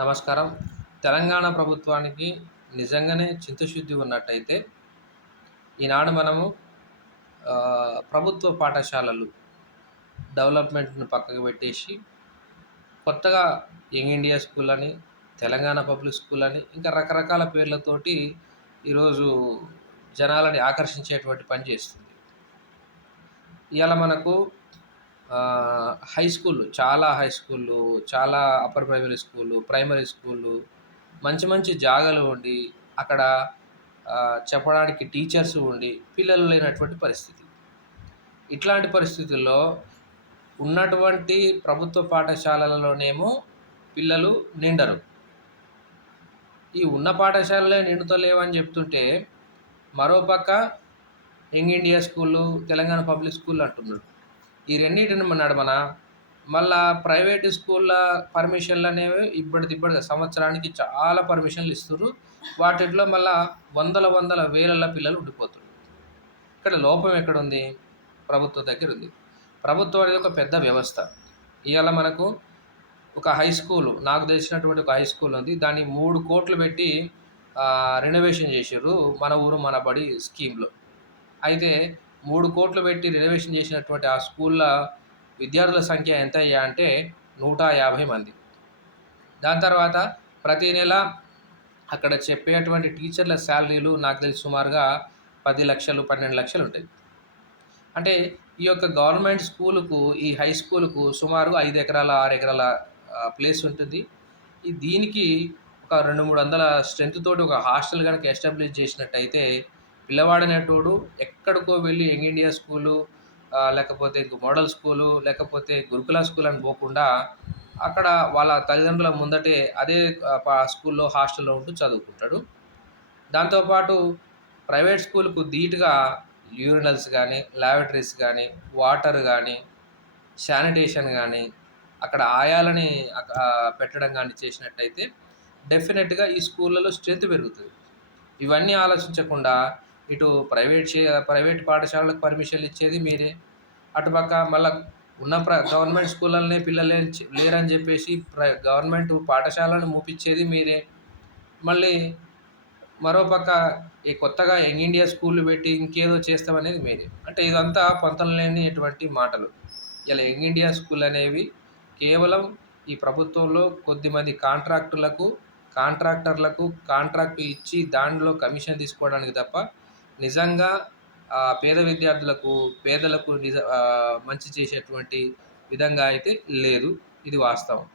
నమస్కారం. తెలంగాణ ప్రభుత్వానికి నిజంగానే చిత్తశుద్ధి ఉన్నట్టయితే, ఈనాడు మనము ప్రభుత్వ పాఠశాలలు డెవలప్‌మెంట్‌ని పక్కకు పెట్టేసి, కొత్తగా యంగ్ ఇండియా స్కూల్ అని, తెలంగాణ పబ్లిక్ స్కూల్ అని, ఇంకా రకరకాల పేర్లతోటి ఈరోజు జనాలని ఆకర్షించేటువంటి పని చేస్తుంది. ఇయాల మనకు హై స్కూల్‌లు, చాలా హై స్కూల్‌లు, చాలా అప్పర్ ప్రైమరీ స్కూల్‌లు, ప్రైమరీ స్కూల్‌లు మంచి మంచి జాగాలు ఉండి, అక్కడ చెప్పడానికి టీచర్స్ ఉండి, పిల్లలు లేనటువంటి పరిస్థితి. ఇట్లాంటి పరిస్థితుల్లో ఉన్నటువంటి ప్రభుత్వ పాఠశాలలలోనేమో పిల్లలు నిండరు. ఈ ఉన్న పాఠశాలలే నిండుతలేవని చెప్తుంటే, మరోపక్క young India school, Telangana public school అంటున్నారు. ఈ రెండిటిని నడుమన మళ్ళా ప్రైవేట్ స్కూళ్ళ పర్మిషన్‌లనేవి ఇప్పటికిప్పుడు సంవత్సరానికి చాలా పర్మిషన్‌లు ఇస్తుర్రు. వాటిట్లో మళ్ళా వందల, వందల, వేలల పిల్లలు ఉండిపోతుర్రు. ఇక్కడ లోపం ఎక్కడుంది? ప్రభుత్వం దగ్గరుంది. ప్రభుత్వం అనేది ఒక పెద్ద వ్యవస్థ. ఇయాల మనకు ఒక హై స్కూలు, నాకు తెలిసినటువంటి ఒక హై స్కూల్ ఉంది. దాన్ని 3,00,00,000 పెట్టి రెనోవేషన్ చేసిర్రు. 'మన ఊరు మన బడి' స్కీమ్‌లో. అయితే 3,00,00,000 పెట్టి రెనోవేషన్ చేసినటువంటి ఆ స్కూల్‌ల విద్యార్థుల సంఖ్య ఎంతయ్యా అంటే 150 మంది. దాని తర్వాత ప్రతి నెల అక్కడ చెప్పేటువంటి టీచర్ల శాలరీలు నాకు తెలిసి సుమారుగా 10,00,000, 12,00,000 ఉంటాయి. అంటే ఈ యొక్క గవర్నమెంట్ స్కూలుకు, ఈ హై స్కూలుకు సుమారుగా 5 ఎకరాల, 6 ఎకరాల ప్లేస్ ఉంటుంది. దీనికి ఒక 200, 300 స్ట్రెంత్ తోటి ఒక హాస్టల్ గనక ఎస్టాబ్లిష్ చేసినట్టయితే, పిల్లవాడనేటోడు ఎక్కడికో వెళ్ళి యంగ్ ఇండియా స్కూలు, లేకపోతే మోడల్ స్కూలు, లేకపోతే గురుకుల స్కూల్ అని పోకుండా, అక్కడ వాళ్ళ తల్లిదండ్రుల ముందటే అదే స్కూల్లో, హాస్టల్‌లో ఉంటూ చదువుకుంటాడు. దాంతో పాటు ప్రైవేట్ స్కూలుకు ధీటుగా యూరినల్స్ గానీ, లాబరేటరీస్ గానీ, వాటర్ గానీ, శానిటేషన్ గానీ, అక్కడ ఆయాలని పెట్టడం గానీ చేసినట్టయితే డెఫినెట్‌గా ఈ స్కూళ్ళలో స్ట్రెంత్ పెరుగుతది. ఇవన్నీ ఆలోచించకుండా ఇటు ప్రైవేట్ పాఠశాలలకు పర్మిషన్‌లు ఇచ్చేది మీరే. అటుపక్క మళ్ళా ఉన్న గవర్నమెంట్ స్కూళ్ళలోనే పిల్లలు లేరని చెప్పేసి గవర్నమెంట్ పాఠశాలను మూపిచ్చేది మీరే. మళ్ళీ మరోపక్క ఈ కొత్తగా యంగ్ ఇండియా స్కూల్‌లు పెట్టి ఇంకేదో చేస్తామనేది మీరే. అంటే ఇదంతా పొంతన లేనిటువంటి మాటలు. ఇలా యంగ్ ఇండియా స్కూల్ అనేవి కేవలం ఈ ప్రభుత్వంలో కొద్దిమంది కాంట్రాక్టర్లకు కాంట్రాక్ట్ ఇచ్చి దాంట్లో కమిషన్ తీసుకోవడానికి తప్ప, నిజంగా పేద విద్యార్థులకు, పేదలకు మంచి చేసేటువంటి విధంగా అయితే లేదు. ఇది వాస్తవం.